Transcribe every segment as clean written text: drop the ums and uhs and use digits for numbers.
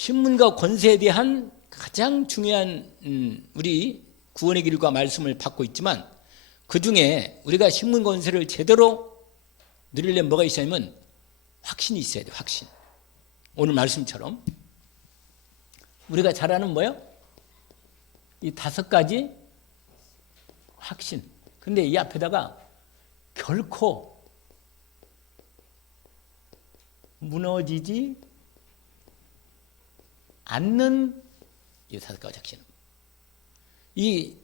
신문과 권세에 대한 가장 중요한 우리 구원의 길과 말씀을 받고 있지만 그중에 우리가 신문 권세를 제대로 누리려면 뭐가 있어야면 확신이 있어야 돼요. 확신. 오늘 말씀처럼 우리가 잘 아는 뭐예요? 이 5가지 확신. 근데 이 앞에다가 결코 무너지지 않는 이 5가지 확신. 이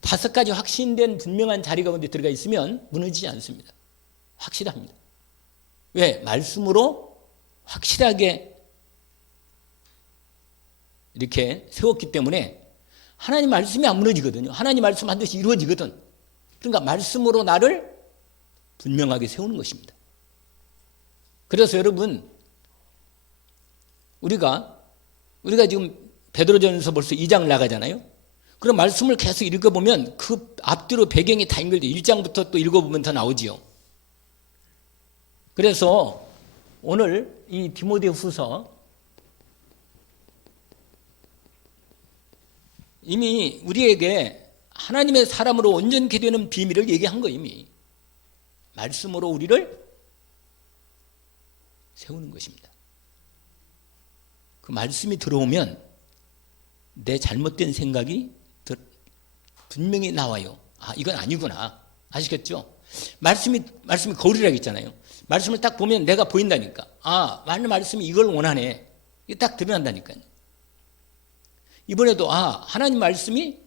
5가지 확신된 분명한 자리 가운데 들어가 있으면 무너지지 않습니다. 확실합니다. 왜? 말씀으로 확실하게 이렇게 세웠기 때문에 하나님 말씀이 안 무너지거든요. 하나님 말씀 반드시 이루어지거든. 그러니까 말씀으로 나를 분명하게 세우는 것입니다. 그래서 여러분 우리가 지금 베드로전서 벌써 2장 나가잖아요. 그럼 말씀을 계속 읽어보면 그 앞뒤로 배경이 다 연결돼요. 1장부터 또 읽어보면 더 나오지요. 그래서 오늘 이 디모데후서 이미 우리에게 하나님의 사람으로 온전케 되는 비밀을 얘기한 거예요. 이미 말씀으로 우리를 세우는 것입니다. 그 말씀이 들어오면 내 잘못된 생각이 분명히 나와요. 아, 이건 아니구나. 아시겠죠? 말씀이 거울이라고 했잖아요. 말씀을 딱 보면 내가 보인다니까. 아, 맞는 말씀이 이걸 원하네. 이게 딱 드러난다니까요. 이번에도 하나님 말씀이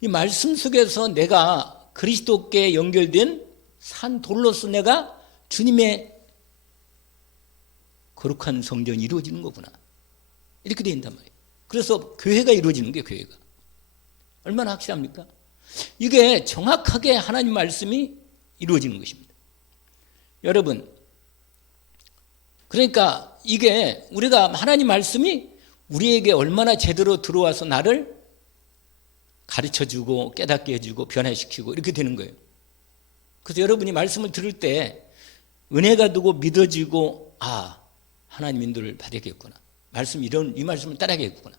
이 말씀 속에서 내가 그리스도께 연결된 산 돌로서 내가 주님의 거룩한 성전이 이루어지는 거구나. 이렇게 된단 말이에요. 그래서 교회가 이루어지는 게 교회가. 얼마나 확실합니까? 이게 정확하게 하나님 말씀이 이루어지는 것입니다. 여러분, 그러니까 이게 우리가 하나님 말씀이 우리에게 얼마나 제대로 들어와서 나를 가르쳐주고 깨닫게 해주고 변화시키고 이렇게 되는 거예요. 그래서 여러분이 말씀을 들을 때 은혜가 되고 믿어지고 하나님 인도를 받아야겠구나. 이 말씀을 따라야겠구나.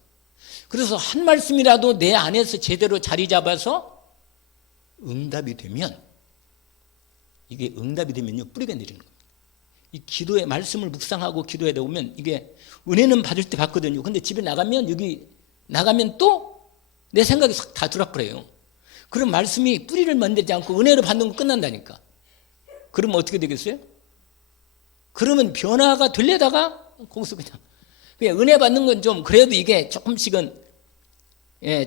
그래서 한 말씀이라도 내 안에서 제대로 자리 잡아서 응답이 되면 이게 응답이 되면요 뿌리가 내리는 겁니다. 이 기도의 말씀을 묵상하고 기도하다 보면 이게 은혜는 받을 때 받거든요. 근데 집에 나가면 또 내 생각이 다 들어버려요. 그럼 말씀이 뿌리를 만들지 않고 은혜를 받는 건 끝난다니까. 그러면 어떻게 되겠어요? 그러면 변화가 되려다가 거기서 그냥 은혜 받는 건 좀 그래도 이게 조금씩은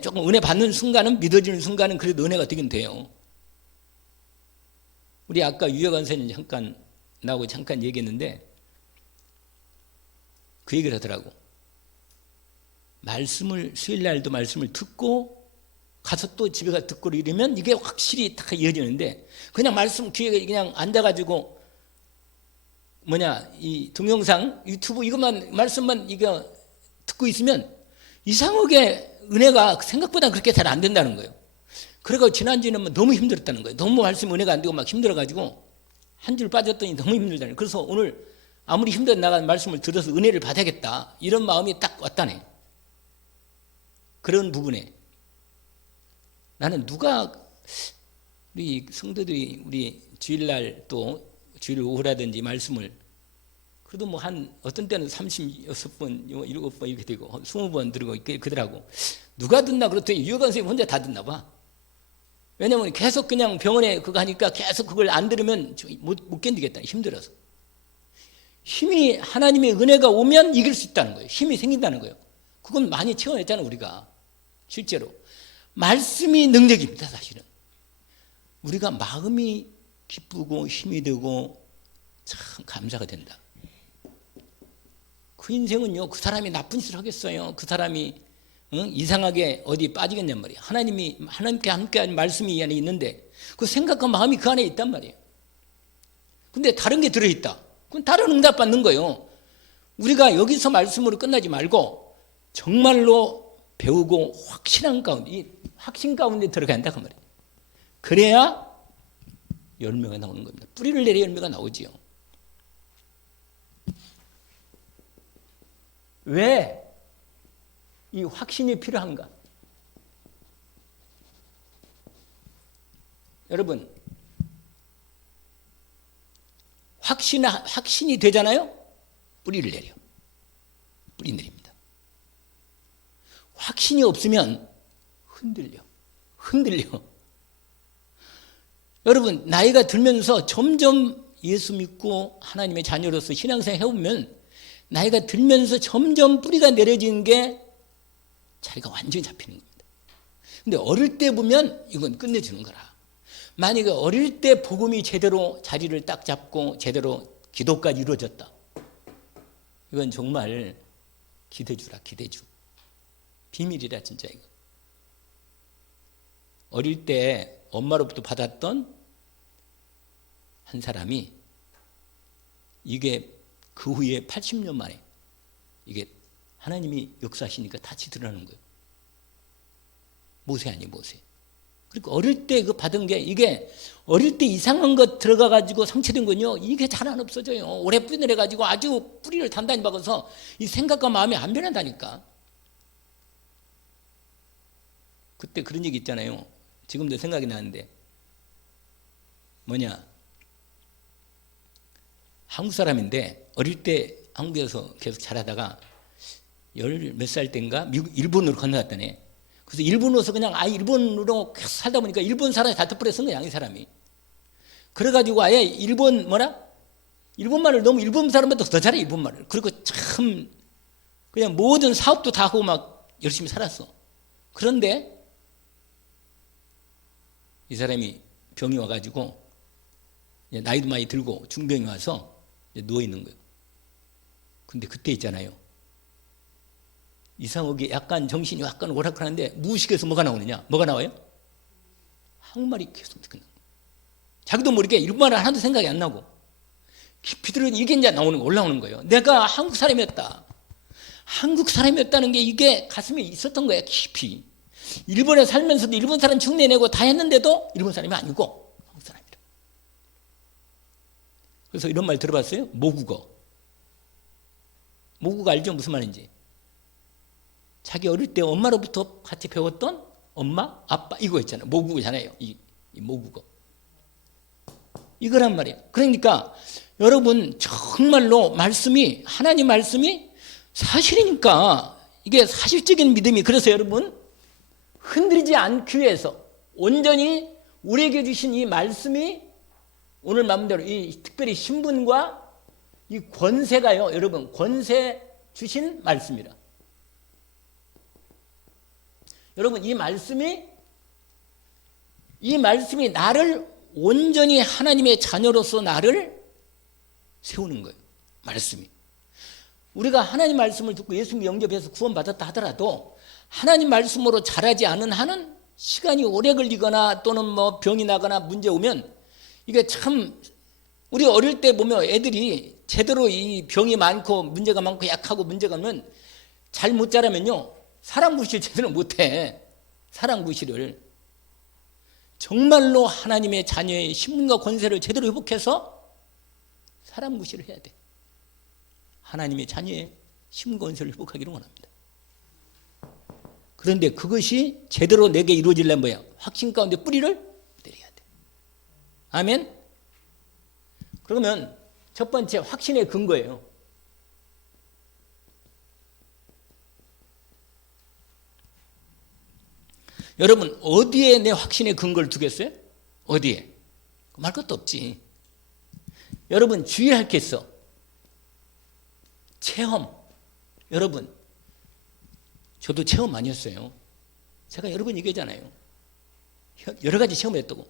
조금 은혜 받는 순간은 믿어지는 순간은 그래도 은혜가 되긴 돼요. 우리 아까 유여관 선생님 잠깐 얘기했는데 그 얘기를 하더라고. 수요일날도 말씀을 듣고 가서 또 집에 가서 듣고 이러면 이게 확실히 다 이어지는데 그냥 말씀 귀에 그냥 앉아가지고 이 동영상 유튜브 이것만 말씀만 이거 듣고 있으면 이상하게 은혜가 생각보다 그렇게 잘 안 된다는 거예요. 그래서 지난주에는 너무 힘들었다는 거예요. 너무 말씀 은혜가 안 되고 막 힘들어가지고 한 줄 빠졌더니 너무 힘들다는 거예요. 그래서 오늘 아무리 힘들어 나가는 말씀을 들어서 은혜를 받아야겠다 이런 마음이 딱 왔다네. 그런 부분에 나는 우리 성도들이 우리 주일날 또 주일 오후라든지 말씀을 그래도 어떤 때는 36번, 7번 이렇게 되고 20번 들고 그러더라고. 누가 듣나 그렇더니 유여관 선생님 혼자 다 듣나 봐. 왜냐면 계속 그냥 병원에 그거 하니까 계속 그걸 안 들으면 못 견디겠다. 힘들어서. 힘이 하나님의 은혜가 오면 이길 수 있다는 거예요. 힘이 생긴다는 거예요. 그건 많이 체험했잖아 우리가. 실제로. 말씀이 능력입니다 사실은. 우리가 마음이 기쁘고 힘이 되고 참 감사가 된다. 그 인생은요 그 사람이 나쁜 짓을 하겠어요. 그 사람이 이상하게 어디 빠지겠냔 말이에요. 하나님께 함께한 말씀이 이 안에 있는데 그 생각과 마음이 그 안에 있단 말이에요. 근데 다른 게 들어있다. 그건 다른 응답 받는 거예요. 우리가 여기서 말씀으로 끝나지 말고 정말로 배우고 확신한 가운데 이 확신 가운데 들어가야 한다 그 말이에요. 그래야 열매가 나오는 겁니다. 뿌리를 내려 열매가 나오지요. 왜 이 확신이 필요한가? 여러분, 확신이 되잖아요? 뿌리를 내려. 뿌리 내립니다. 확신이 없으면 흔들려. 여러분, 나이가 들면서 점점 예수 믿고 하나님의 자녀로서 신앙생활 해오면 나이가 들면서 점점 뿌리가 내려지는 게 자기가 완전히 잡히는 겁니다. 근데 어릴 때 보면 이건 끝내주는 거라. 만약에 어릴 때 복음이 제대로 자리를 딱 잡고 제대로 기도까지 이루어졌다. 이건 정말 기대주라, 기대주. 비밀이라 진짜 이거. 어릴 때 엄마로부터 받았던 한 사람이 이게 그 후에 80년 만에 이게 하나님이 역사하시니까 다시 드러나는 거예요. 모세 아니 모세. 그러니까 어릴 때 그 받은 게 이게 어릴 때 이상한 것 들어가 가지고 상처된 건요. 이게 잘 안 없어져요. 오래 뿌리 내려 가지고 아주 뿌리를 단단히 박아서 이 생각과 마음이 안 변한다니까. 그때 그런 얘기 있잖아요. 지금도 생각이 나는데 뭐냐, 한국 사람인데 어릴 때 한국에서 계속 자라다가 열 몇 살 때인가 미국 일본으로 건너갔다네. 그래서 일본으로서 그냥 일본으로 계속 살다 보니까 일본 사람이 다 덮어쓴 거야, 이 사람이. 그래가지고 아예 일본말을 너무 일본 사람보다 더 잘해, 일본말을. 그리고 참 그냥 모든 사업도 다 하고 막 열심히 살았어. 그런데 이 사람이 병이 와가지고 나이도 많이 들고 중병이 와서 누워있는 거예요. 근데 그때 있잖아요. 이상하게 약간 정신이 약간 오락하는데 무의식에서 뭐가 나오느냐? 뭐가 나와요? 한국말이 계속 듣는 거예요. 자기도 모르게 일본말을 하나도 생각이 안 나고 깊이 들은 이게 이제 올라오는 거예요. 내가 한국 사람이었다. 한국 사람이었다는 게 이게 가슴에 있었던 거예요, 깊이. 일본에 살면서도 일본 사람 흉내내고 다 했는데도 일본 사람이 아니고 한국 사람이라. 그래서 이런 말 들어봤어요? 모국어. 모국어 알죠? 무슨 말인지. 자기 어릴 때 엄마로부터 같이 배웠던 엄마, 아빠 이거 있잖아요. 모국어잖아요. 이 모국어. 이거란 말이에요. 그러니까 여러분 정말로 하나님 말씀이 사실이니까 이게 사실적인 믿음이, 그래서 여러분 흔들리지 않기 위해서 온전히 우리에게 주신 이 말씀이 오늘 마음대로 이 특별히 신분과 이 권세가요, 여러분 권세 주신 말씀이라. 여러분 이 말씀이 나를 온전히 하나님의 자녀로서 나를 세우는 거예요. 말씀이. 우리가 하나님 말씀을 듣고 예수님 영접해서 구원받았다 하더라도 하나님 말씀으로 자라지 않은 한은 시간이 오래 걸리거나 또는 뭐 병이 나거나 문제 오면 이게 참, 우리 어릴 때 보면 애들이 제대로 이 병이 많고 문제가 많고 약하고 문제가 오면 잘 못 자라면요, 사람 구실 제대로 못해. 사람 구실을 정말로 하나님의 자녀의 신분과 권세를 제대로 회복해서 사람 구실을 해야 돼. 하나님의 자녀의 신분과 권세를 회복하기를 원합니다. 그런데 그것이 제대로 내게 이루어지려면 뭐야? 확신 가운데 뿌리를 내려야 돼. 아멘? 그러면 첫 번째 확신의 근거예요. 여러분 어디에 내 확신의 근거를 두겠어요? 어디에? 말 것도 없지. 여러분 주의할 게 있어. 체험. 여러분 저도 체험 많이 했어요. 제가 여러 번 얘기하잖아요. 여러 가지 체험을 했다고.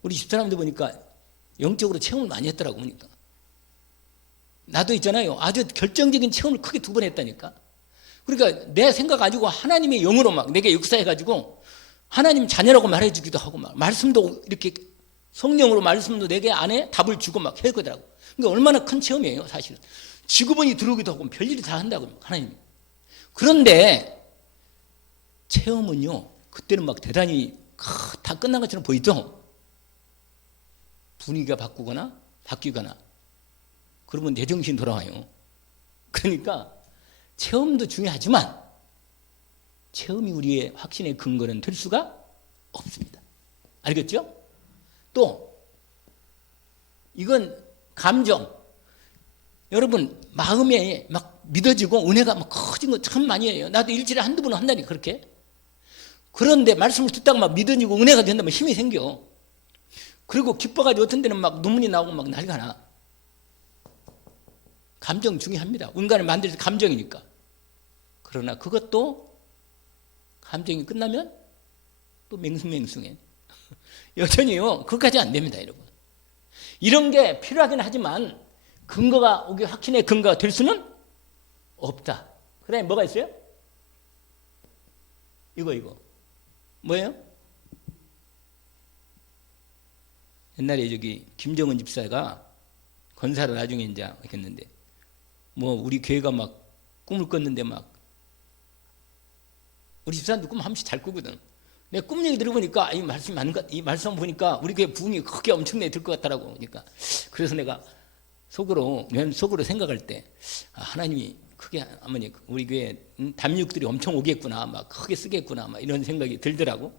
우리 집사람들 보니까 영적으로 체험을 많이 했더라고. 보니까 나도 있잖아요. 아주 결정적인 체험을 크게 2번 했다니까. 그러니까 내 생각 가지고 하나님의 영으로 막 내게 역사해가지고 하나님 자녀라고 말해주기도 하고 막 말씀도 이렇게 성령으로 말씀도 내게 안에 답을 주고 막 해거더라고. 그러니까 얼마나 큰 체험이에요, 사실은. 지구본이 들어오기도 하고 별일이 다 한다고 하나님. 그런데 체험은요, 그때는 막 대단히 다 끝난 것처럼 보이죠. 분위기가 바뀌거나 그러면 내 정신 돌아와요. 그러니까 체험도 중요하지만 체험이 우리의 확신의 근거는 될 수가 없습니다. 알겠죠? 또 이건 감정. 여러분 마음에 막 믿어지고 은혜가 막 커진 거 참 많이 해요. 나도 일주일에 한두 번 한다니 그렇게. 그런데 말씀을 듣다가 막 믿어지고 은혜가 된다면 힘이 생겨. 그리고 기뻐가지고 어떤 데는 막 눈물이 나오고 막 난리가 나. 감정 중요합니다. 인간을 만들 때 감정이니까. 그러나 그것도 감정이 끝나면 또 맹숭맹숭해. 여전히요. 그것까지 안 됩니다, 여러분. 이런 게 필요하긴 하지만 근거가 우리 확신의 근거가 될 수는 없다. 그다음에 뭐가 있어요? 이거 뭐예요? 옛날에 저기 김정은 집사가 건사를 나중에 이제 했는데 뭐 우리 교회가 막 꿈을 꿨는데 막 우리 집사님도 꿈 한 번씩 잘 꾸거든. 내 꿈 얘기 들어보니까 이 말씀이 맞는 것, 이 말씀 보니까 우리 교회 부흥이 크게 엄청나게 될 것 같더라고. 그러니까 그래서 내가 속으로 생각할 때 하나님이 크게 어머니 우리 교회 담육들이 엄청 오겠구나, 막 크게 쓰겠구나, 막 이런 생각이 들더라고.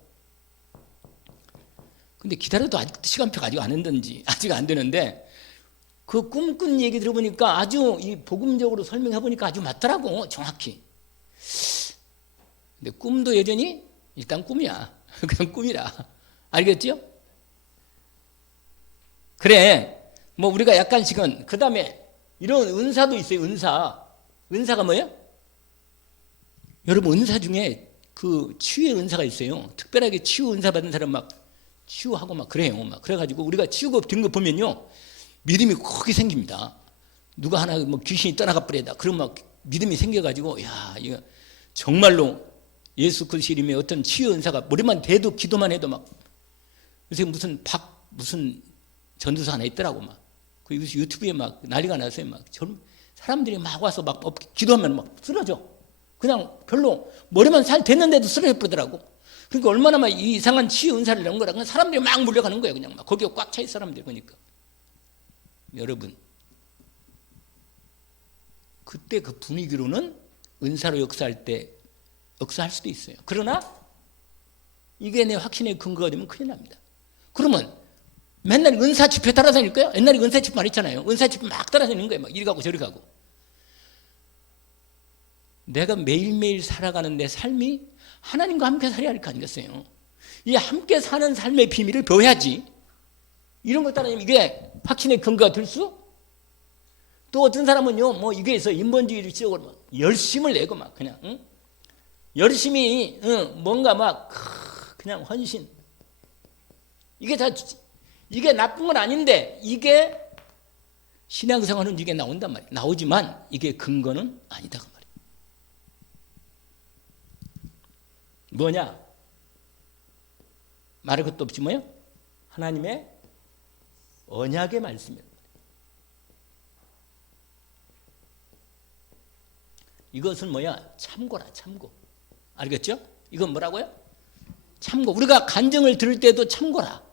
근데 기다려도 아직 시간표가 아직 안 했는지 아직 안 되는데 그 꿈꾼 얘기 들어보니까 아주 이 복음적으로 설명해 보니까 아주 맞더라고, 정확히. 근데 꿈도 여전히 일단 꿈이야. 그냥 꿈이라. 알겠죠? 그래. 뭐 우리가 약간씩은 그 다음에 이런 은사도 있어요. 은사가 뭐예요? 여러분 은사 중에 그 치유의 은사가 있어요. 특별하게 치유 은사 받은 사람 막 치유하고 막 그래요. 막 그래가지고 우리가 치유고 된 거 보면요 믿음이 크게 생깁니다. 누가 하나 뭐 귀신이 떠나가 버리다. 그러면 막 믿음이 생겨가지고 야 이거 정말로 예수 그리스도 이름의 어떤 치유 은사가 머리만 대도 기도만 해도 막 요새 무슨 전도사 하나 있더라고 막. 그 유튜브에 막 난리가 났어요. 막 사람들이 막 와서 막 기도하면 막 쓰러져. 그냥 별로 머리만 살 됐는데도 쓰러져 버리더라고. 그러니까 얼마나 막 이상한 치유 은사를 내는 거라. 사람들이 막 몰려가는 거예요. 그냥 막 거기에 꽉 차 있는 사람들 보니까. 여러분 그때 그 분위기로는 은사로 역사할 때 역사할 수도 있어요. 그러나 이게 내 확신의 근거가 되면 큰일 납니다. 그러면 맨날 은사 집회 따라다닐 거예요? 옛날에 은사 집회 말했잖아요. 은사 집회 막 따라다니는 거예요. 막 이리 가고 저리 가고. 내가 매일매일 살아가는 내 삶이 하나님과 함께 살아야 할 거 아니겠어요? 이 함께 사는 삶의 비밀을 배워야지. 이런 것 따라다니면 이게 확신의 근거가 될 수? 또 어떤 사람은요, 뭐 이게 있어 인본주의를 지역으로 막 열심을 내고 막 그냥 응? 열심히 뭔가 막 그냥 헌신. 이게 나쁜 건 아닌데 이게 신앙생활은 이게 나온단 말이에요. 나오지만 이게 근거는 아니다 그 말이에요. 뭐냐? 말할 것도 없지 뭐요? 하나님의 언약의 말씀이에요. 이것은 뭐야? 참고라, 참고. 알겠죠? 이건 뭐라고요? 참고. 우리가 간증을 들을 때도 참고라.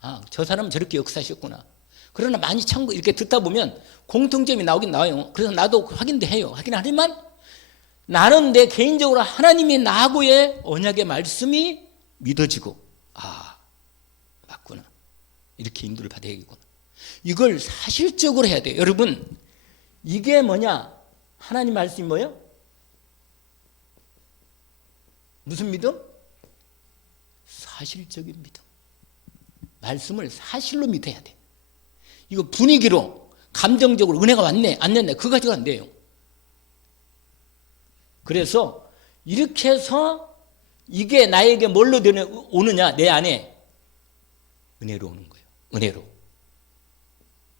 아, 저 사람은 저렇게 역사하셨구나. 그러나 많이 참고 이렇게 듣다 보면 공통점이 나오긴 나와요. 그래서 나도 확인도 해요. 확인하지만 나는 내 개인적으로 하나님이 나하고의 언약의 말씀이 믿어지고 아, 맞구나. 이렇게 인도를 받아야겠구나. 이걸 사실적으로 해야 돼요. 여러분, 이게 뭐냐? 하나님 말씀이 뭐예요? 무슨 믿음? 사실적인 믿음. 말씀을 사실로 믿어야 돼. 이거 분위기로 감정적으로 은혜가 왔네 안 왔네 그거 가지고 안 돼요. 그래서 이렇게 해서 이게 나에게 뭘로 오느냐? 내 안에 은혜로 오는 거예요. 은혜로.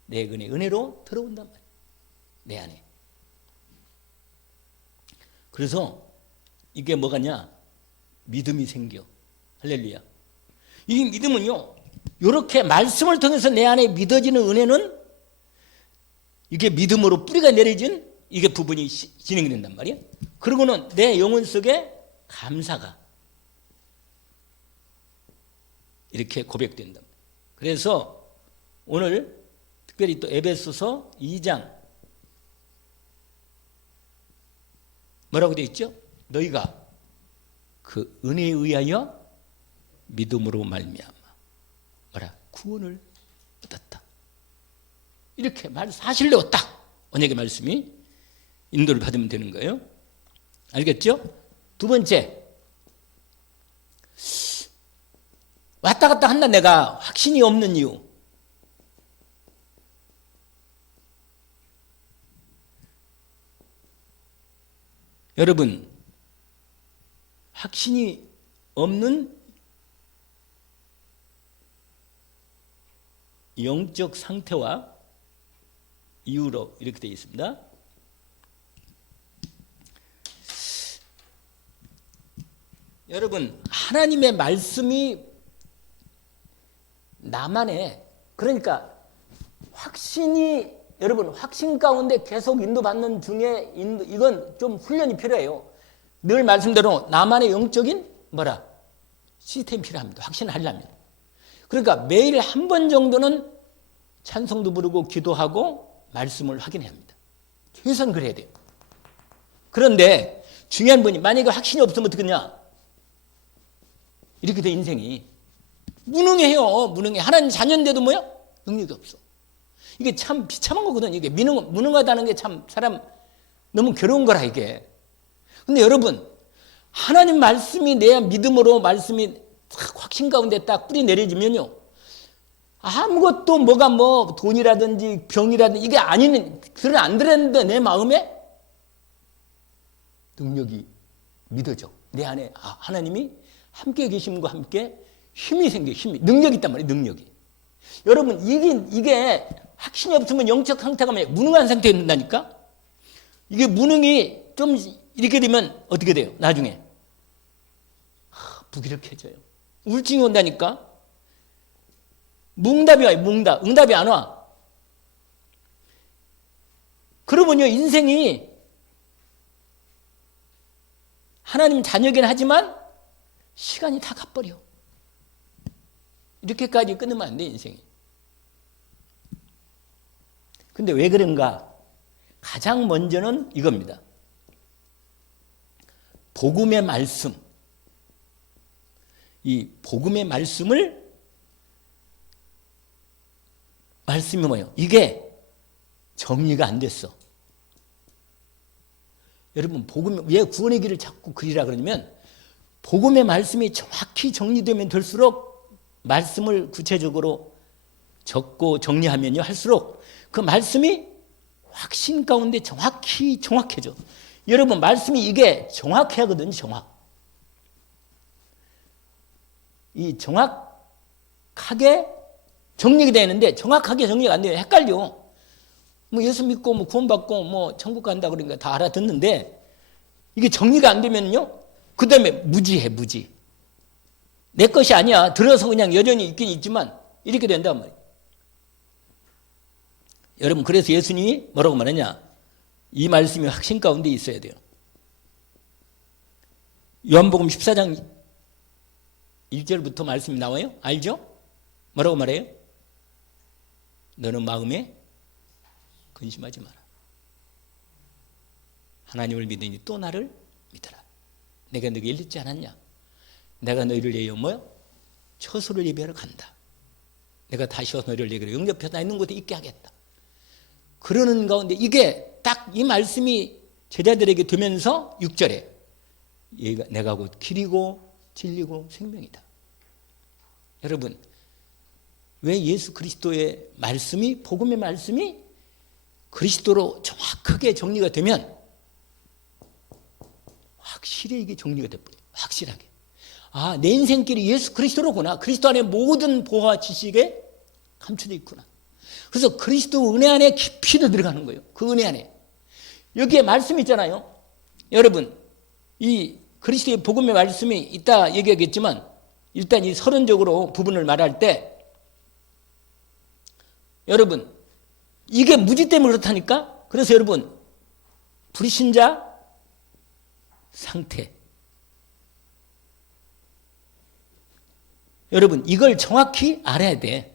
내 은혜로 들어온단 말이에요. 내 안에. 그래서 이게 뭐가냐? 믿음이 생겨. 할렐루야. 이 믿음은요, 이렇게 말씀을 통해서 내 안에 믿어지는 은혜는 이게 믿음으로 뿌리가 내려진 이게 부분이 진행이 된단 말이에요. 그러고는 내 영혼 속에 감사가 이렇게 고백된다. 그래서 오늘 특별히 또 에베소서 2장 뭐라고 되어 있죠? 너희가 그 은혜에 의하여 믿음으로 말미암아 뭐라? 구원을 얻었다. 이렇게 사실로 딱 언약의 말씀이 인도를 받으면 되는 거예요. 알겠죠? 두 번째, 왔다 갔다 한다 내가 확신이 없는 이유. 여러분, 확신이 없는 영적 상태와 이유로 이렇게 되어 있습니다. 여러분, 하나님의 말씀이 나만의, 그러니까 확신이, 여러분 확신 가운데 계속 인도받는 중에 이건 좀 훈련이 필요해요. 늘 말씀대로 나만의 영적인 뭐라? 시스템이 필요합니다. 확신하려면. 그러니까 매일 한 번 정도는 찬송도 부르고 기도하고 말씀을 확인해야 합니다. 최소한 그래야 돼요. 그런데 중요한 분이 만약에 확신이 없으면 어떡하냐? 이렇게 돼 인생이 무능해요. 무능해. 하나님 자녀인데도 뭐야? 능력이 없어. 이게 참 비참한 거거든요. 이게 무능하다는 게 참 사람 너무 괴로운 거라 이게. 근데 여러분, 하나님 말씀이 내 믿음으로 말씀이 딱 확신 가운데 딱 뿌리 내려지면요, 아무것도 뭐가 뭐 돈이라든지 병이라든지 이게 아닌 그런 안 들었는데 내 마음에 능력이 믿어져. 내 안에 하나님이 함께 계심과 함께 힘이 생겨. 힘이 능력이 있단 말이에요. 능력이. 여러분 이게 확신이 없으면 영적 상태가 무능한 상태에 있는다니까. 이게 무능이 좀 이렇게 되면 어떻게 돼요? 나중에 무기력해져요. 우울증이 온다니까. 뭉답이 와요. 응답이 안 와. 그러면요 인생이 하나님 자녀긴 하지만 시간이 다 가버려. 이렇게까지 끊으면 안 돼 인생이. 근데 왜 그런가? 가장 먼저는 이겁니다. 복음의 말씀. 이 복음의 말씀이 뭐예요? 이게 정리가 안 됐어. 여러분, 왜 구원의 길을 자꾸 그리라 그러냐면, 복음의 말씀이 정확히 정리되면 될수록 말씀을 구체적으로 적고 정리하면요 할수록 그 말씀이 확신 가운데 정확해져. 여러분, 말씀이 이게 정확해야 하거든요. 이 정확하게 정리가 되는데 정확하게 정리가 안 돼요. 헷갈려. 뭐 예수 믿고 뭐 구원받고 뭐 천국 간다 그러니까 다 알아듣는데 이게 정리가 안 되면요, 그 다음에 무지. 내 것이 아니야. 들어서 그냥 여전히 있긴 있지만 이렇게 된단 말이에요. 여러분, 그래서 예수님이 뭐라고 말하냐? 이 말씀이 확신 가운데 있어야 돼요. 요한복음 14장 1절부터 말씀이 나와요. 알죠? 뭐라고 말해요? 너는 마음에 근심하지 마라. 하나님을 믿으니 또 나를 믿어라. 내가 너에게 일렀지 않았냐? 내가 너희를 위하여 처소를 예비하러 간다. 내가 다시 와서 너희를 예비하러 영접해서 나 있는 곳에 있게 하겠다. 그러는 가운데 이게 딱 이 말씀이 제자들에게 되면서 6절에 내가 곧 길이고 진리고 생명이다. 여러분, 왜 예수 그리스도의 말씀이, 복음의 말씀이 그리스도로 정확하게 정리가 되면 확실히 이게 정리가 돼버려요. 확실하게. 내 인생길이 예수 그리스도로구나. 그리스도 안에 모든 보화 지식에 감춰져 있구나. 그래서 그리스도 은혜 안에 깊이 들어가는 거예요. 그 은혜 안에. 여기에 말씀이 있잖아요. 여러분, 이 그리스도의 복음의 말씀이 이따 얘기하겠지만 일단 이 서론적으로 부분을 말할 때 여러분, 이게 무지 때문에 그렇다니까. 그래서 여러분, 불신자 상태. 여러분, 이걸 정확히 알아야 돼.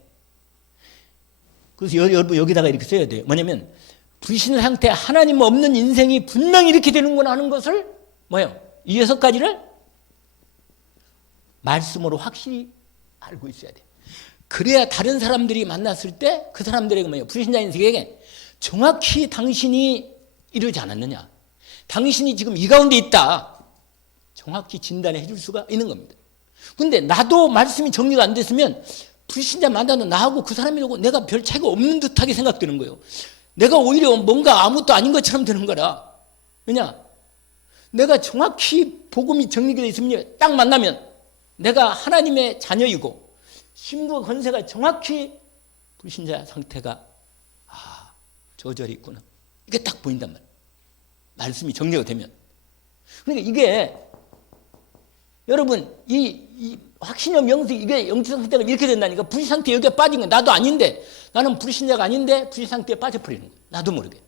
그래서 여러분 여기다가 이렇게 써야 돼요. 뭐냐면 불신 상태, 하나님 없는 인생이 분명히 이렇게 되는구나 하는 것을 뭐예요? 이 6가지를 말씀으로 확실히 알고 있어야 돼. 그래야 다른 사람들이 만났을 때 그 사람들에게 뭐예요? 불신자 인생에게 정확히 당신이 이러지 않았느냐, 당신이 지금 이 가운데 있다, 정확히 진단해 줄 수가 있는 겁니다. 근데 나도 말씀이 정리가 안 됐으면 불신자 만나도 나하고 그 사람이라고 내가 별 차이가 없는 듯하게 생각되는 거예요. 내가 오히려 뭔가 아무것도 아닌 것처럼 되는 거라. 왜냐? 내가 정확히 복음이 정리되어 있으면 딱 만나면 내가 하나님의 자녀이고 신부 권세가 정확히 불신자 상태가 저절이 있구나, 이게 딱 보인단 말이에요. 말씀이 정리가 되면. 그러니까 이게 여러분 이 확신의 명수, 이게 영적 상태가 이렇게 된다니까. 불신 상태 여기에 빠진 거야. 나도 아닌데, 나는 불신자가 아닌데 불신 상태에 빠져버리는 거야. 나도 모르게.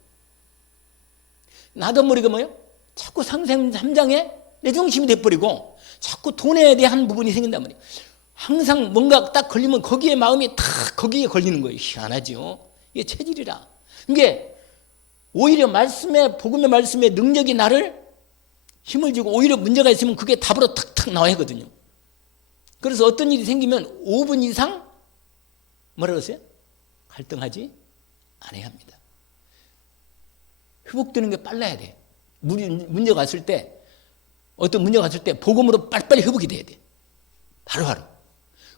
나도 모르게 뭐예요? 자꾸 상생 3장에 내 중심이 돼버리고 자꾸 돈에 대한 부분이 생긴단 말이에요. 항상 뭔가 딱 걸리면 거기에 마음이 다 거기에 걸리는 거예요. 희한하죠. 이게 체질이라. 이게 오히려 말씀의, 복음의 말씀의 능력이 나를 힘을 주고 오히려 문제가 있으면 그게 답으로 탁탁 나와야 하거든요. 그래서 어떤 일이 생기면 5분 이상 뭐라 그러세요? 갈등하지 않아야 합니다. 회복되는 게 빨라야 돼. 문제가 왔을 때, 어떤 문제가 왔을 때 복음으로 빨리빨리 회복이 돼야 돼. 바로바로.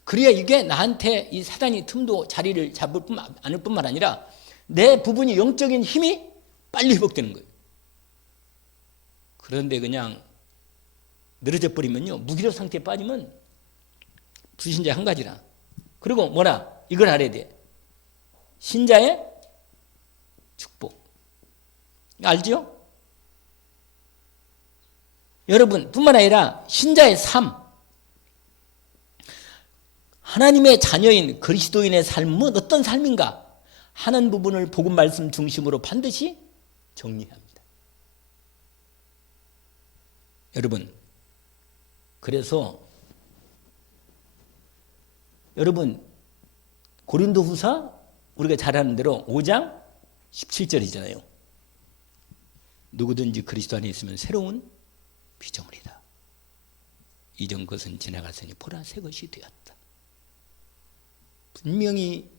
그래야 이게 나한테 이 사단이 틈도 자리를 잡을 뿐만 아니라 내 부분이 영적인 힘이 빨리 회복되는 거예요. 그런데 그냥 늘어져 버리면요, 무기력 상태에 빠지면 불신자 한 가지라. 그리고 뭐라? 이걸 알아야 돼. 신자의 축복. 알죠? 여러분 뿐만 아니라 신자의 삶, 하나님의 자녀인 그리스도인의 삶은 어떤 삶인가 하는 부분을 복음 말씀 중심으로 반드시 정리합니다. 여러분, 그래서 여러분 고린도후서 우리가 잘 아는 대로 5장 17절이잖아요. 누구든지 그리스도 안에 있으면 새로운 피조물이다. 이전 것은 지나갔으니 보라 새 것이 되었다. 분명히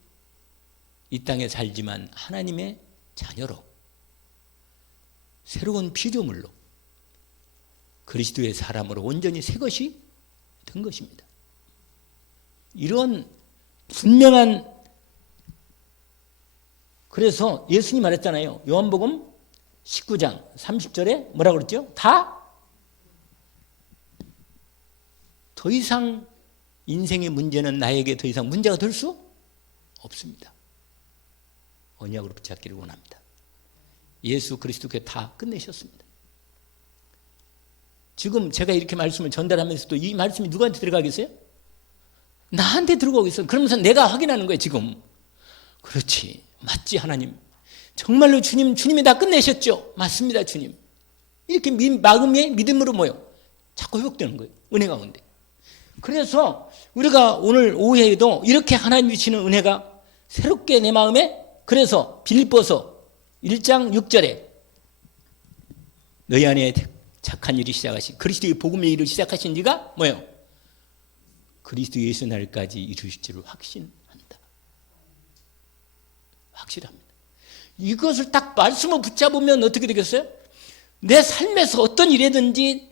이 땅에 살지만 하나님의 자녀로, 새로운 피조물로, 그리스도의 사람으로 온전히 새 것이 된 것입니다. 이런 분명한, 그래서 예수님이 말했잖아요. 요한복음 19장 30절에 뭐라고 그랬죠? 더 이상 인생의 문제는 나에게 더 이상 문제가 될 수 없습니다. 언약으로 붙잡기를 원합니다. 예수 그리스도께 다 끝내셨습니다. 지금 제가 이렇게 말씀을 전달하면서도 이 말씀이 누구한테 들어가겠어요? 나한테 들어가고 있어요. 그러면서 내가 확인하는 거예요. 지금 그렇지, 맞지, 하나님 정말로 주님이 다 끝내셨죠? 맞습니다, 주님. 이렇게 마음의 믿음으로 모여 자꾸 회복되는 거예요. 은혜 가운데. 그래서 우리가 오늘 오후에도 이렇게 하나님 주시는 은혜가 새롭게 내 마음에, 그래서 빌립보서 1장 6절에 너희 안에 착한 일이 시작하신, 그리스도의 복음의 일을 시작하신 이가 뭐예요? 그리스도 예수 날까지 이루실 줄을 확신한다. 확실합니다. 이것을 딱 말씀을 붙잡으면 어떻게 되겠어요? 내 삶에서 어떤 일이든지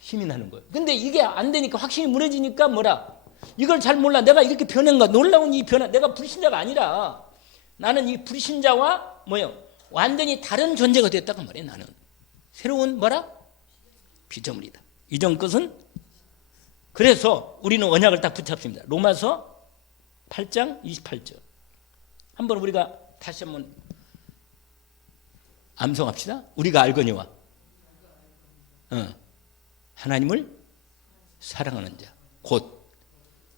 힘이 나는 거예요. 근데 이게 안 되니까, 확신이 무너지니까 뭐라? 이걸 잘 몰라. 내가 이렇게 변한가? 놀라운 이 변화. 내가 불신자가 아니라 나는 이 불신자와 뭐예요? 완전히 다른 존재가 됐다고 말이에요. 나는 새로운 뭐라? 피조물이다. 이전 것은. 그래서 우리는 언약을 딱 붙잡습니다. 로마서 8장 28절. 한번 우리가 다시 한번 암송합시다. 우리가 알거니와 하나님을 사랑하는 자, 곧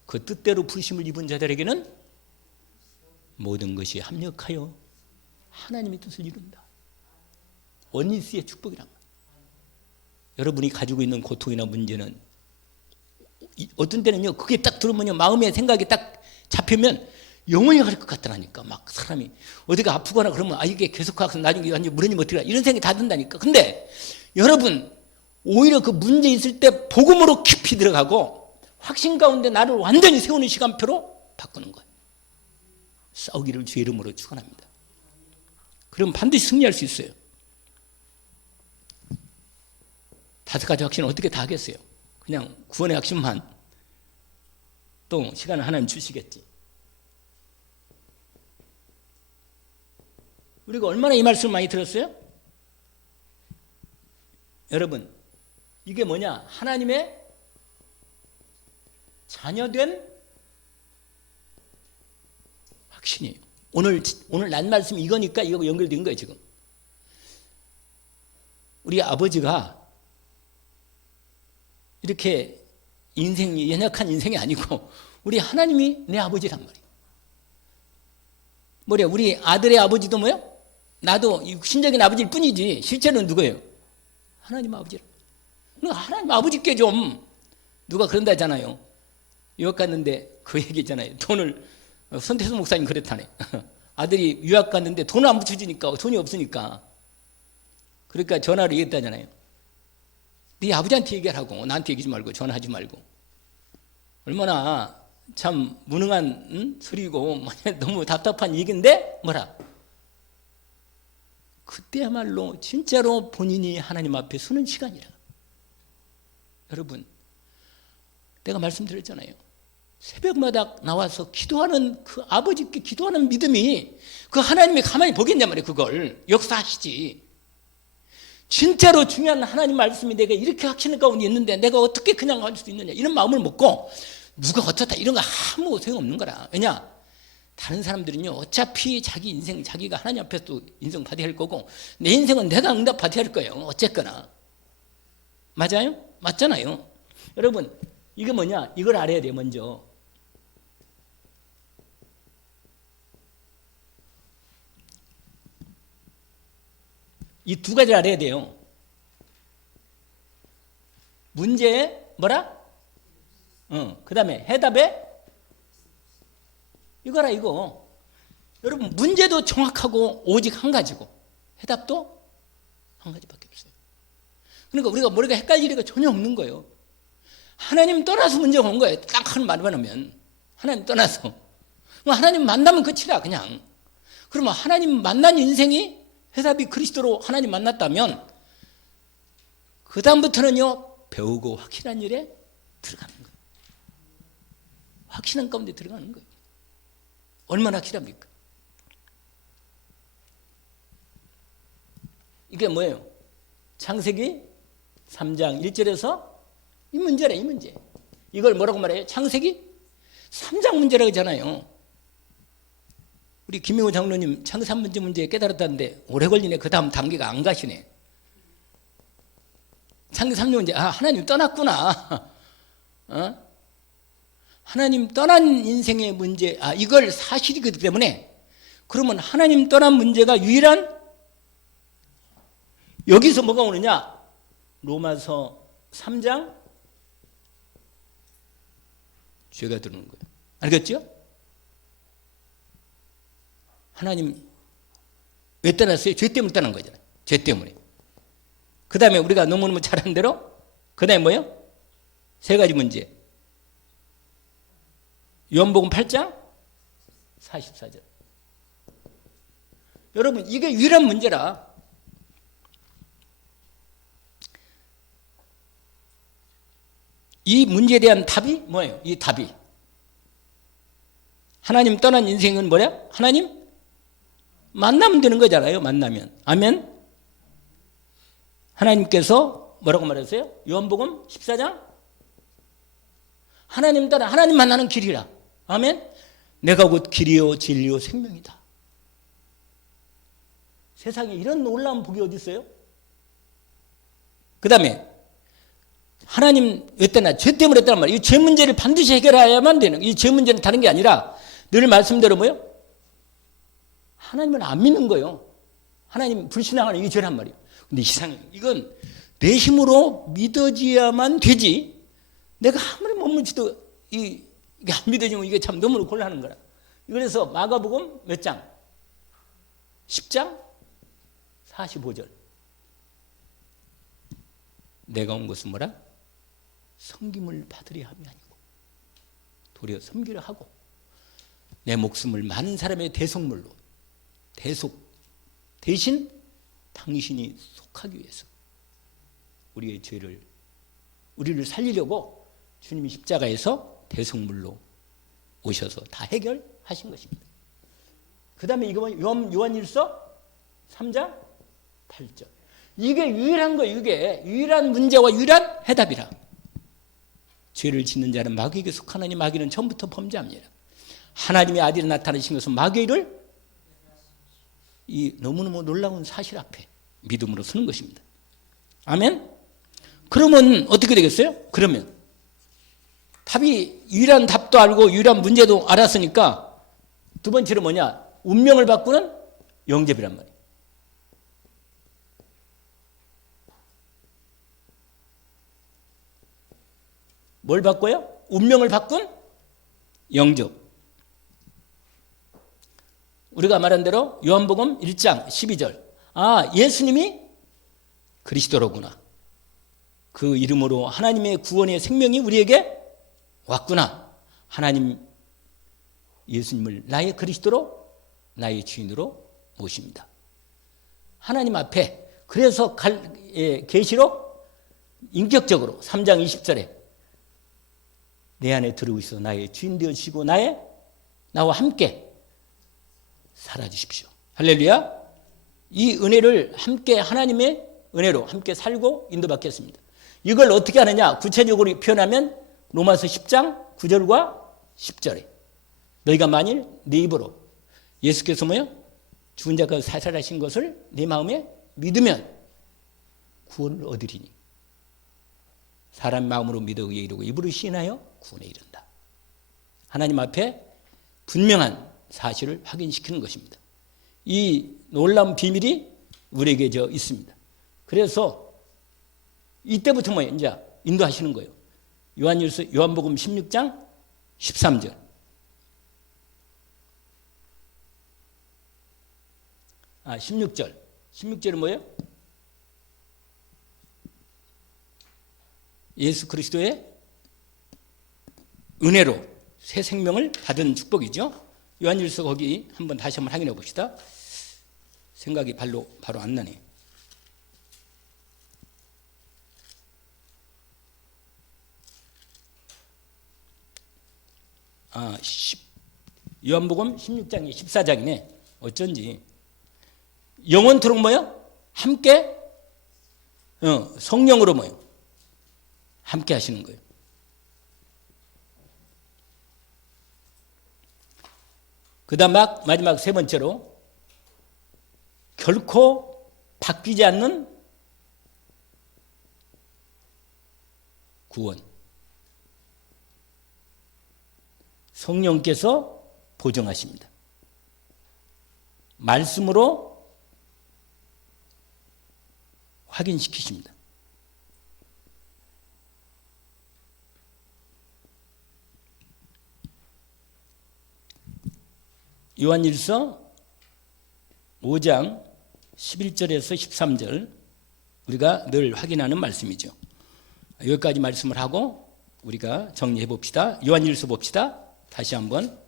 그 뜻대로 부르심을 입은 자들에게는 모든 것이 합력하여 하나님의 뜻을 이룬다. 원리스의 축복이란 말이에요. 여러분이 가지고 있는 고통이나 문제는 어떤 때는요, 그게 딱 들으면요, 마음의 생각이 딱 잡히면 영원히 갈 것 같더라니까. 막 사람이 어디가 아프거나 그러면 이게 계속 가서 나중에 완전 무너지면 어떻게 이런 생각이 다 든다니까. 근데 여러분 오히려 그 문제 있을 때 복음으로 깊이 들어가고 확신 가운데 나를 완전히 세우는 시간표로 바꾸는 거예요. 싸우기를 주의 이름으로 축원합니다. 그럼 반드시 승리할 수 있어요. 5가지 확신은 어떻게 다 하겠어요? 그냥 구원의 확신만 또 시간을 하나님 주시겠지. 우리가 얼마나 이 말씀을 많이 들었어요? 여러분 이게 뭐냐? 하나님의 자녀된 확신이에요. 오늘 난 말씀이 이거니까 이거 연결된 거예요. 지금 우리 아버지가 이렇게 인생이 연약한 인생이 아니고 우리 하나님이 내 아버지란 말이에요. 뭐래? 우리 아들의 아버지도 뭐야? 나도 신적인 아버지일 뿐이지 실제로는 누구예요? 하나님 아버지라. 그러니까 하나님 아버지께 좀 누가 그런다잖아요. 유학 갔는데 그 얘기 있잖아요. 돈을 손태수 목사님 그랬다네. 아들이 유학 갔는데 돈을 안 붙여주니까 돈이 없으니까 그러니까 전화를 얘기했다잖아요. 네 아버지한테 얘기하라고 나한테 얘기하지 말고 전화하지 말고. 얼마나 참 무능한 소리고 너무 답답한 얘기인데 뭐라 그때야말로 진짜로 본인이 하나님 앞에 서는 시간이라. 여러분 내가 말씀드렸잖아요. 새벽마다 나와서 기도하는 그 아버지께 기도하는 믿음이 그 하나님이 가만히 보겠냐 말이에요. 그걸 역사하시지. 진짜로 중요한 하나님 말씀이 내가 이렇게 확신을 가운데 있는데 내가 어떻게 그냥 할 수 있느냐 이런 마음을 먹고 누가 어떻다 이런 거 아무 소용없는 거라. 왜냐? 다른 사람들은요 어차피 자기 인생 자기가 하나님 앞에서 또 인생 받아야 할 거고 내 인생은 내가 응답 받아야 할 거예요. 어쨌거나. 맞아요? 맞잖아요. 여러분 이게 뭐냐? 이걸 알아야 돼요. 먼저 이 2가지를 알아야 돼요. 문제에 뭐라? 그 다음에 해답에 이거라 이거. 여러분 문제도 정확하고 오직 한 가지고 해답도 한 가지밖에 없어요. 그러니까 우리가 머리가 헷갈릴 일이 전혀 없는 거예요. 하나님 떠나서 문제가 온 거예요. 딱 한 말만 하면 하나님 떠나서 하나님 만나면 끝이라 그냥. 그러면 하나님 만난 인생이 해답이 그리스도로 하나님 만났다면 그 다음부터는요 배우고 확실한 일에 들어가는 거예요. 확신한 가운데 들어가는 거예요. 얼마나 확실합니까? 이게 뭐예요? 창세기 3장 1절에서 이 문제라 이 문제. 이걸 뭐라고 말해요? 창세기 3장 문제라고 하잖아요. 우리 김명호 장로님 창세기 3문제 문제에 깨달았다는데 오래 걸리네. 그 다음 단계가 안 가시네. 창세기 3장 문제 하나님 떠났구나. 하나님 떠난 인생의 문제 이걸 사실이기 때문에 그러면 하나님 떠난 문제가 유일한 여기서 뭐가 오느냐? 로마서 3장 죄가 들어오는 거예요. 알겠죠? 하나님 왜 떠났어요? 죄 때문에 떠난 거잖아요. 죄 때문에. 그 다음에 우리가 너무너무 잘한 대로 그 다음에 뭐예요? 3가지 문제. 요한복음 8장 44절. 여러분 이게 유일한 문제라. 이 문제에 대한 답이 뭐예요? 이 답이 하나님 떠난 인생은 뭐야? 하나님 만나면 되는 거잖아요. 만나면. 아멘. 하나님께서 뭐라고 말했어요? 요한복음 14장 하나님 따라 하나님 만나는 길이라. 아멘. 내가 곧 길이요 진리요 생명이다. 세상에 이런 놀라운 복이 어디 있어요? 그 다음에 하나님 왜 떠나? 죄 때문에 했단 말이에요. 이 죄 문제를 반드시 해결해야만 되는. 이 죄 문제는 다른 게 아니라 늘 말씀대로 뭐요? 하나님을 안 믿는 거예요. 하나님 불신앙하는 이게 죄란 말이에요. 근데 이상해요. 이건 내 힘으로 믿어지야만 되지. 내가 아무리 못 믿어도 이게 안 믿어지면 이게 참 너무 곤란한 거라. 그래서 마가복음 몇 장? 10장 45절. 내가 온 것은 뭐라? 섬김을 받으려 함이 아니고 도리어 섬기려 하고 내 목숨을 많은 사람의 대속물로 대신 당신이 속하기 위해서 우리의 죄를 우리를 살리려고 주님이 십자가에서 대속물로 오셔서 다 해결하신 것입니다. 그 다음에 이거 요한일서 3장 8절. 이게 유일한 거예요. 이게 유일한 문제와 유일한 해답이라. 죄를 짓는 자는 마귀에게 속하나니 마귀는 처음부터 범죄합니다. 하나님의 아들이 나타나신 것은 마귀를 이 너무너무 놀라운 사실 앞에 믿음으로 서는 것입니다. 아멘? 그러면 어떻게 되겠어요? 그러면 답이 유일한 답도 알고 유일한 문제도 알았으니까 두 번째로 뭐냐? 운명을 바꾸는 영접이란 말이에요. 뭘 바꿔요? 운명을 바꾼 영접. 우리가 말한 대로 요한복음 1장 12절. 아, 예수님이 그리스도로구나. 그 이름으로 하나님의 구원의 생명이 우리에게 왔구나. 하나님 예수님을 나의 그리스도로 나의 주인으로 모십니다. 하나님 앞에 그래서 계시록 인격적으로 3장 20절에 내 안에 들어오고 있어 나의 주인 되어주시고 나와 함께 살아주십시오. 할렐루야. 이 은혜를 함께 하나님의 은혜로 함께 살고 인도받겠습니다. 이걸 어떻게 하느냐? 구체적으로 표현하면 로마서 10장 9절과 10절에 너희가 만일 네 입으로 예수께서 뭐요? 죽은 자 가운데 살아나신 것을 네 마음에 믿으면 구원을 얻으리니 사람 마음으로 믿어 의에 이르고 입으로 시인하여 구원에 이른다. 하나님 앞에 분명한 사실을 확인시키는 것입니다. 이 놀라운 비밀이 우리에게 있습니다. 그래서 이때부터 뭐예요? 이제 인도하시는 거예요. 요한복음 16장 13절. 16절. 16절은 뭐예요? 예수 그리스도의 은혜로 새 생명을 받은 축복이죠. 요한일서 거기 다시 한번 확인해 봅시다. 생각이 바로 안 나네. 요한복음 16장이 14장이네. 어쩐지. 영원토록 뭐요? 함께 성령으로 뭐요? 함께 하시는 거예요. 그 다음 마지막 세 번째로 결코 바뀌지 않는 구원. 성령께서 보증하십니다. 말씀으로 확인시키십니다. 요한일서 5장 11절에서 13절 우리가 늘 확인하는 말씀이죠. 여기까지 말씀을 하고 우리가 정리해 봅시다. 요한일서 봅시다. 다시 한번.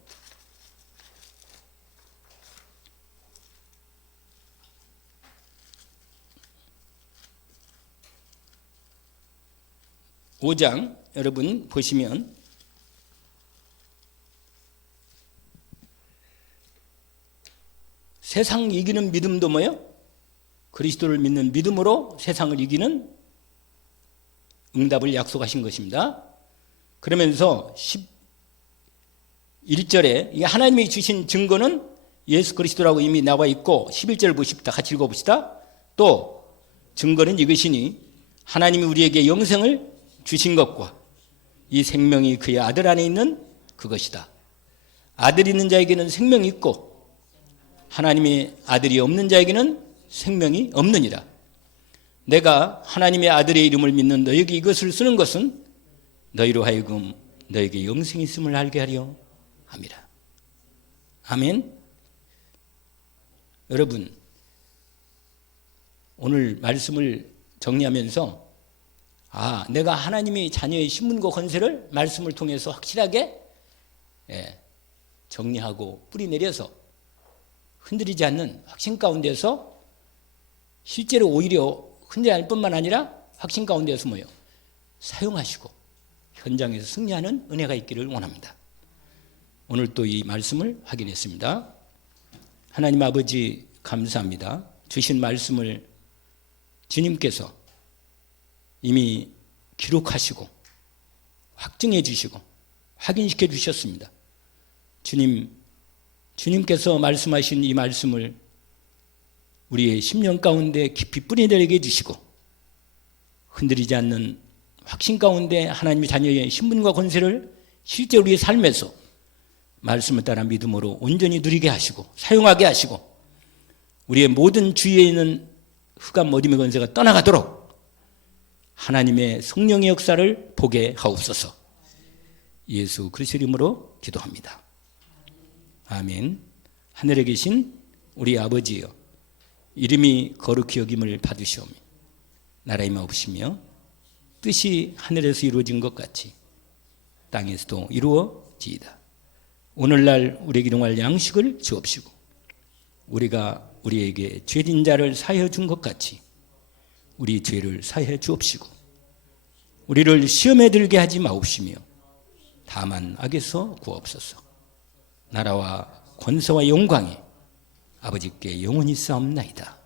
(5장) 여러분 보시면 세상 이기는 믿음도 뭐예요? 그리스도를 믿는 믿음으로 세상을 이기는 응답을 약속하신 것입니다. 그러면서 11절에 이 하나님이 주신 증거는 예수 그리스도라고 이미 나와 있고 11절 보십시다. 같이 읽어봅시다. 또 증거는 이것이니 하나님이 우리에게 영생을 주신 것과 이 생명이 그의 아들 안에 있는 그것이다. 아들이 있는 자에게는 생명이 있고 하나님의 아들이 없는 자에게는 생명이 없느니라. 내가 하나님의 아들의 이름을 믿는 너에게 이것을 쓰는 것은 너희로 하여금 너에게 영생이 있음을 알게 하려 함이라. 아멘. 여러분, 오늘 말씀을 정리하면서 내가 하나님의 자녀의 신분과 권세를 말씀을 통해서 확실하게 정리하고 뿌리내려서 흔들리지 않는 확신 가운데서 실제로 오히려 흔들리지 않을 뿐만 아니라 확신 가운데서 뭐예요? 사용하시고 현장에서 승리하는 은혜가 있기를 원합니다. 오늘 또 이 말씀을 확인했습니다. 하나님 아버지 감사합니다. 주신 말씀을 주님께서 이미 기록하시고 확증해 주시고 확인시켜 주셨습니다. 주님께서 말씀하신 이 말씀을 우리의 심령 가운데 깊이 뿌리내리게 해주시고 흔들리지 않는 확신 가운데 하나님의 자녀의 신분과 권세를 실제 우리의 삶에서 말씀을 따라 믿음으로 온전히 누리게 하시고 사용하게 하시고 우리의 모든 주위에 있는 흑암 어둠의 권세가 떠나가도록 하나님의 성령의 역사를 보게 하옵소서. 예수 그리스도의 이름으로 기도합니다. 아멘. 하늘에 계신 우리 아버지여, 이름이 거룩히 여김을 받으시오며 나라의 마옵시며 뜻이 하늘에서 이루어진 것 같이 땅에서도 이루어지이다. 오늘날 우리에게 일용할 양식을 주옵시고 우리가 우리에게 죄진 자를 사하여 준 것 같이 우리 죄를 사하여 주옵시고 우리를 시험에 들게 하지 마옵시며 다만 악에서 구하옵소서. 나라와 권세와 영광이 아버지께 영원히 싸움나이다.